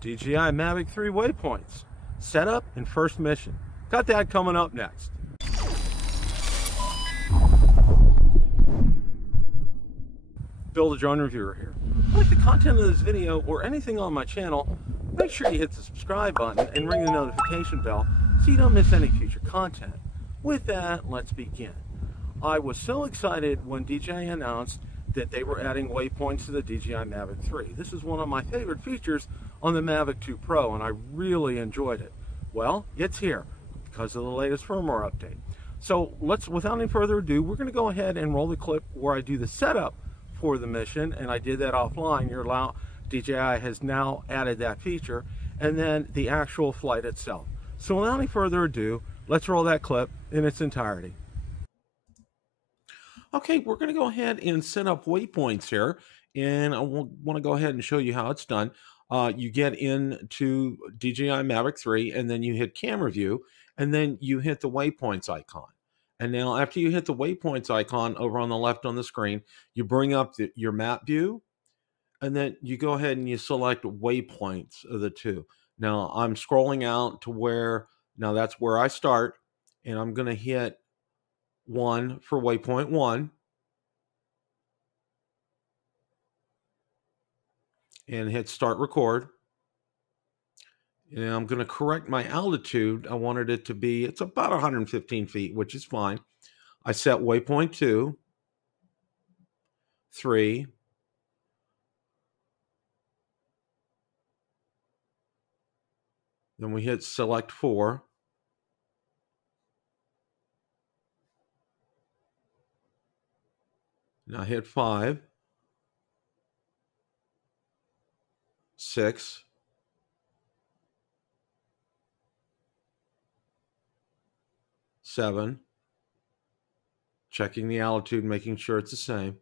DJI Mavic 3 Waypoints Setup and First Mission. Got that coming up next. Bill the Drone Reviewer here. If you like the content of this video or anything on my channel, make sure you hit the subscribe button and ring the notification bell so you don't miss any future content. With that, let's begin. I was so excited when DJI announced that they were adding waypoints to the DJI Mavic 3. This is one of my favorite features on the Mavic 2 Pro, and I really enjoyed it. Well, it's here because of the latest firmware update. So without any further ado, we're going to go ahead and roll the clip where I do the setup for the mission, and I did that offline. DJI has now added that feature, and then the actual flight itself. So without any further ado, let's roll that clip in its entirety. Okay, we're going to go ahead and set up waypoints here, and I want to go ahead and show you how it's done. You get into DJI Mavic 3, and then you hit camera view, and then you hit the waypoints icon. And now after you hit the waypoints icon over on the left on the screen, you bring up your map view, and then you go ahead and you select waypoints of the two. Now I'm scrolling out to where, now that's where I start, and I'm going to hit 1 for waypoint 1. And hit start record. And I'm going to correct my altitude. I wanted it to be, it's about 115 feet, which is fine. I set waypoint 2, 3, then we hit select 4. Now hit 5, 6, 7, checking the altitude, making sure it's the same.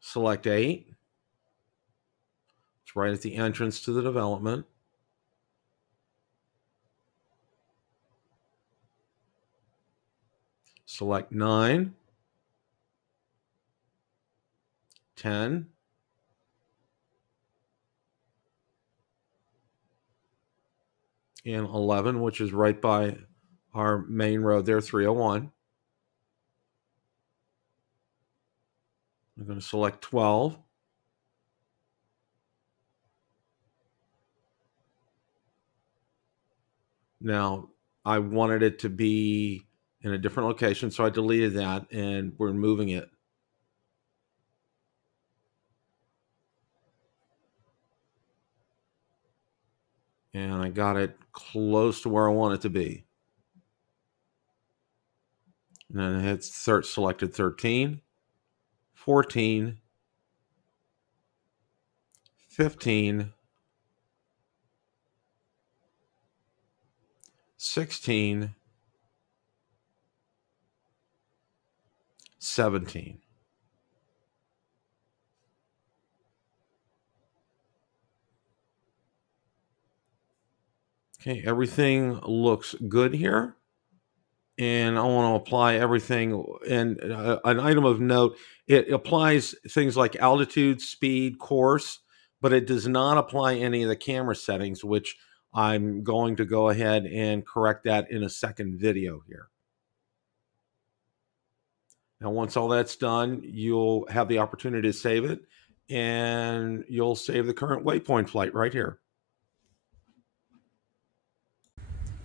Select 8. It's right at the entrance to the development. Select 9, 10, and 11, which is right by our main road there, 301. I'm going to select 12. Now, I wanted it to be in a different location, so I deleted that, and we're moving it. And I got it close to where I want it to be. And then I had selected 13, 14, 15, 16, 17. Okay, everything looks good here. And I want to apply everything. And an item of note, it applies things like altitude, speed, course, but it does not apply any of the camera settings, which I'm going to go ahead and correct that in a second video here. Now, once all that's done, you'll have the opportunity to save it, and you'll save the current waypoint flight right here.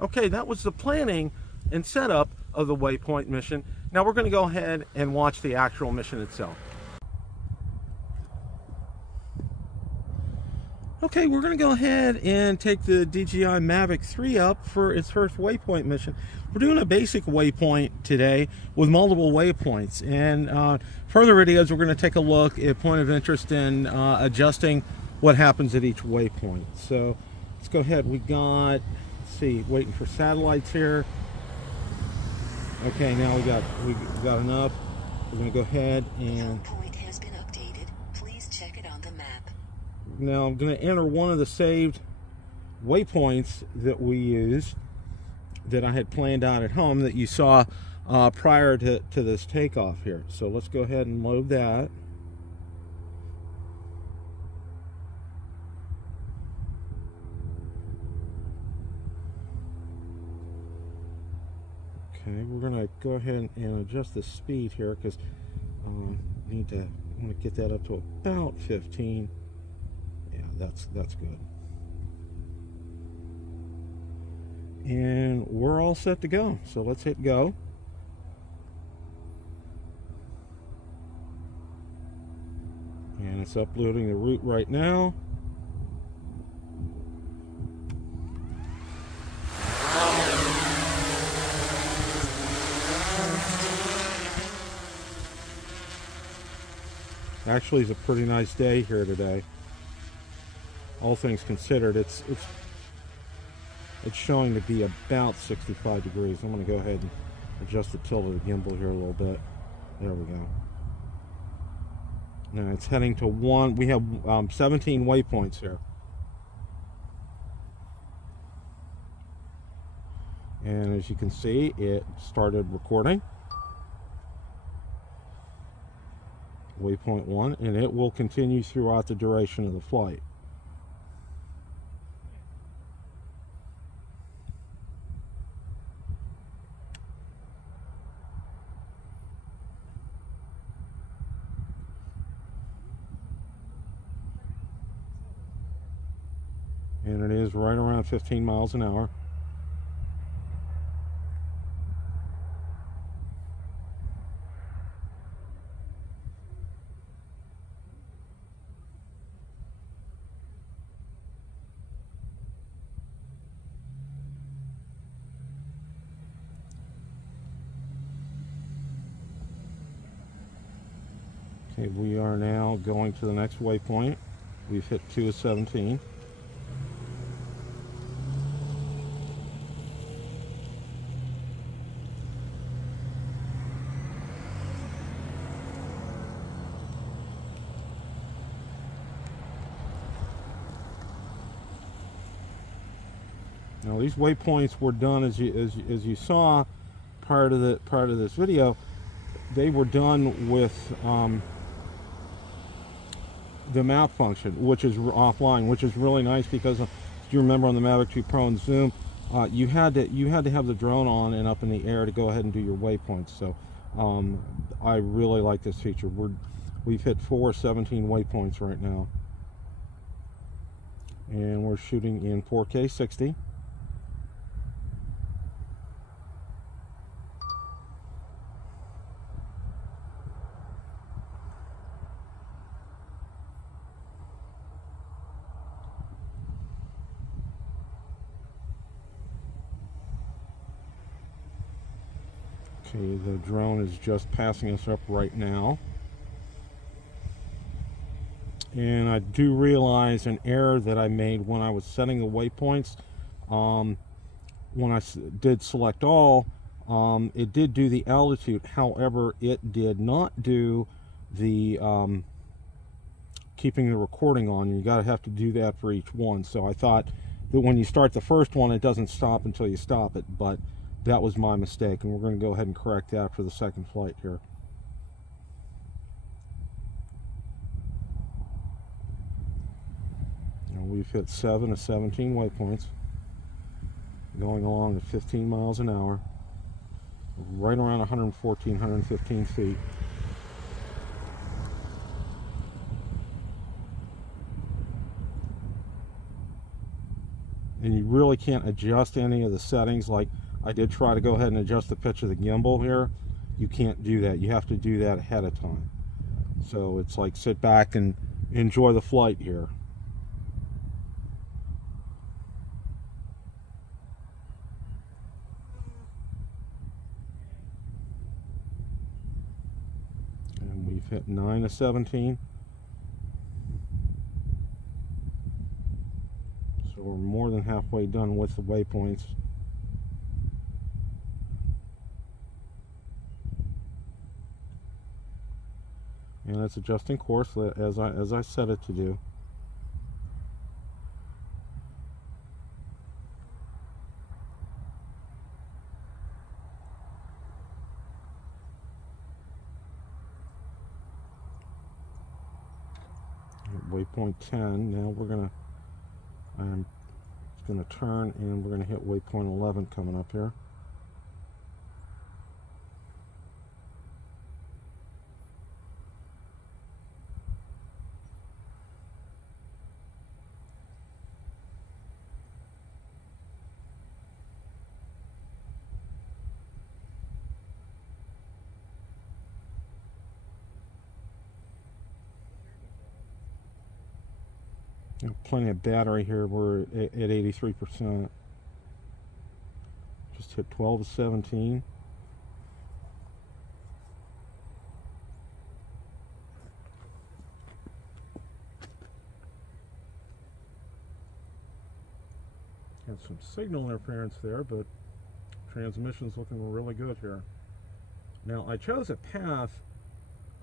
Okay, that was the planning and setup of the waypoint mission. Now we're going to go ahead and watch the actual mission itself. Okay, we're going to go ahead and take the DJI Mavic 3 up for its first waypoint mission. We're doing a basic waypoint today with multiple waypoints, and further videos we're going to take a look at point of interest in adjusting what happens at each waypoint. So let's go ahead. We got, let's see, waiting for satellites here. Okay, now we got enough. We're going to go ahead and point has been updated. Please check it on the map. Now I'm going to enter one of the saved waypoints that we use, that I had planned out at home, that you saw prior to this takeoff here. So let's go ahead and load that. Okay, we're gonna go ahead and adjust the speed here because I want to get that up to about 15. Yeah, that's good. And we're all set to go. So let's hit go. And it's uploading the route right now. Actually, it's a pretty nice day here today. All things considered, it's showing to be about 65 degrees. I'm going to go ahead and adjust the tilt of the gimbal here a little bit. There we go. Now it's heading to one. We have 17 waypoints here. And as you can see, it started recording. Waypoint 1, and it will continue throughout the duration of the flight. And it is right around 15 miles an hour. Okay, we are now going to the next waypoint. We've hit 2 of 17. Now these waypoints were done as you saw prior to this video. They were done with the map function, which is offline, which is really nice because if you remember on the Mavic 2 Pro and Zoom, you had to have the drone on and up in the air to go ahead and do your waypoints. So I really like this feature. We've hit 4 of 17 waypoints right now, and we're shooting in 4K 60. Okay, the drone is just passing us up right now. And I do realize an error that I made when I was setting the waypoints. When I did select all, it did do the altitude. However, it did not do the keeping the recording on. You have to do that for each one. So I thought that when you start the first one, it doesn't stop until you stop it. But that was my mistake, and we're going to go ahead and correct that for the second flight here. And we've hit 7 of 17 waypoints, going along at 15 miles an hour, right around 114, 115 feet. And you really can't adjust any of the settings. Like I did try to go ahead and adjust the pitch of the gimbal here. You can't do that. You have to do that ahead of time. So it's like sit back and enjoy the flight here. And we've hit 9 of 17. So we're more than halfway done with the waypoints. And it's adjusting course as I set it to do. Waypoint 10. Now I'm just gonna turn and we're gonna hit waypoint 11 coming up here. Plenty of battery here. We're at 83%. Just hit 12 to 17. Had some signal interference there, but transmission's looking really good here. Now I chose a path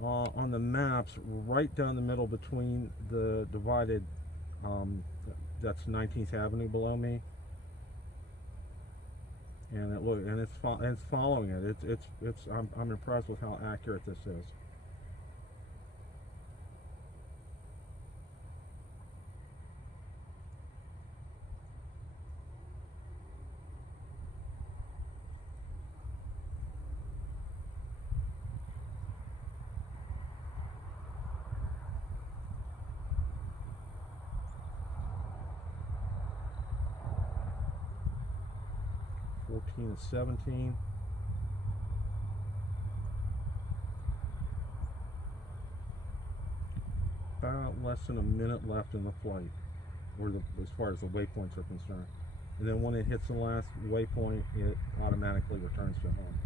on the maps right down the middle between the divided, that's 19th Avenue below me, and it's following it. I'm impressed with how accurate this is. And 17. About less than a minute left in the flight, as far as the waypoints are concerned. And then when it hits the last waypoint, it automatically returns to home.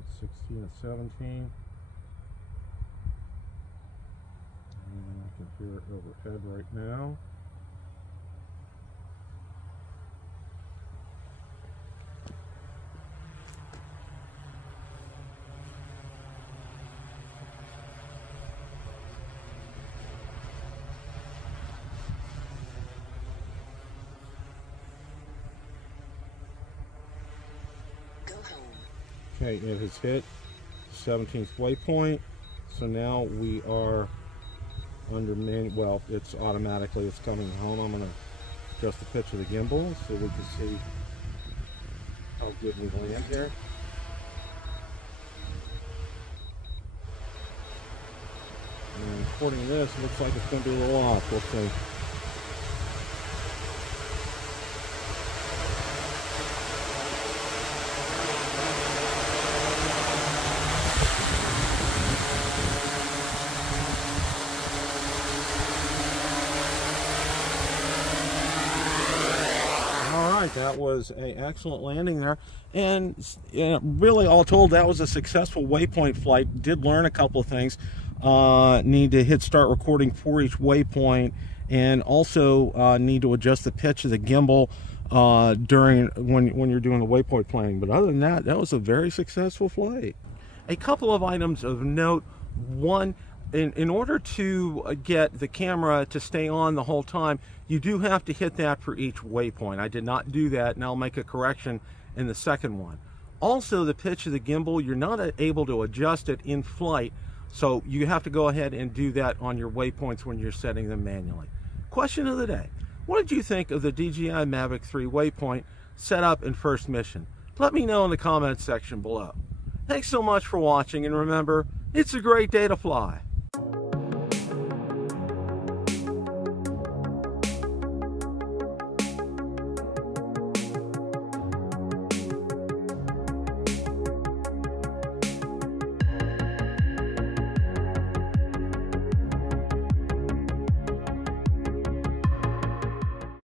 It's 16 and 17. And I can hear it overhead right now. Okay, it has hit 17th waypoint, so now we are under well, it's coming home. I'm going to adjust the pitch of the gimbal so we can see how good we land here. And according to this, it looks like it's going to be a little off. We'll see. That was an excellent landing there, and really all told, that was a successful waypoint flight. Did learn a couple of things. Need to hit start recording for each waypoint, and also need to adjust the pitch of the gimbal when you're doing the waypoint planning. But other than that, that was a very successful flight. A couple of items of note. One, in order to get the camera to stay on the whole time, you do have to hit that for each waypoint. I did not do that, and I'll make a correction in the second one. Also, the pitch of the gimbal, you're not able to adjust it in flight, so you have to go ahead and do that on your waypoints when you're setting them manually. Question of the day: what did you think of the DJI Mavic 3 waypoint setup and first mission? Let me know in the comments section below. Thanks so much for watching, and remember, it's a great day to fly.